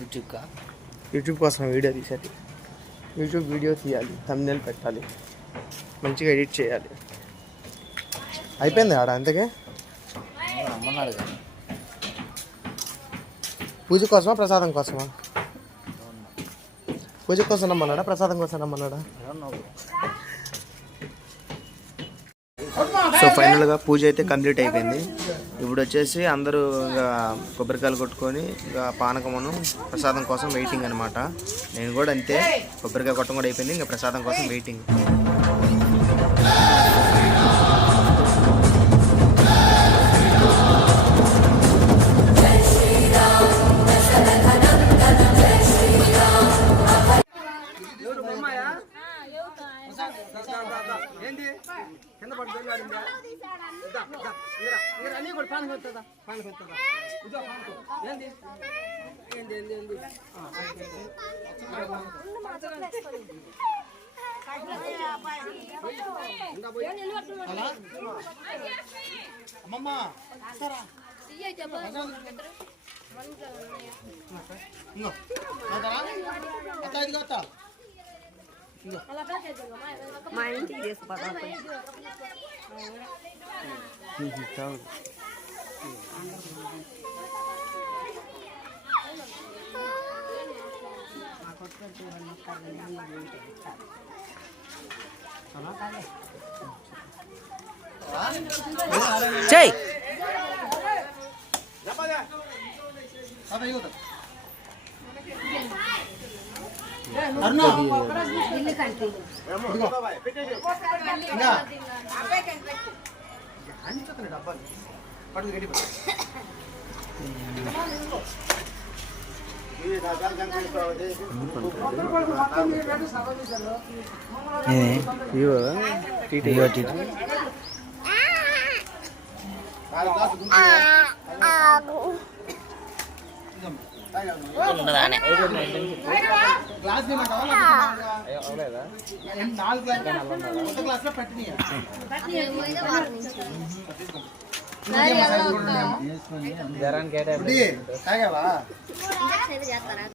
YouTube కోసం video తీసేది. YouTube video తీయాలి, థంబ్నెయిల్ పెట్టాలి, మంచిగా ఎడిట్ చేయాలి. అయిపోయింది ఆడ అంతకే. పూజ కోసమా ప్రసాదం కోసమా? పూజ కోసం రమ్మన్నాడా, ప్రసాదం కోసం రమ్మన్నాడా? సో ఫైనల్గా పూజ అయితే కంప్లీట్ అయిపోయింది. ఇప్పుడు వచ్చేసి అందరూ ఇంకా కొబ్బరికాయలు కొట్టుకొని ఇంకా పానకమును ప్రసాదం కోసం వెయిటింగ్ అనమాట. నేను కూడా అంతే, కొబ్బరికాయ కొట్టడం కూడా అయిపోయింది, ఇంకా ప్రసాదం కోసం వెయిటింగ్. మా ఇంటికి తీసుకుపోతా. చెయ్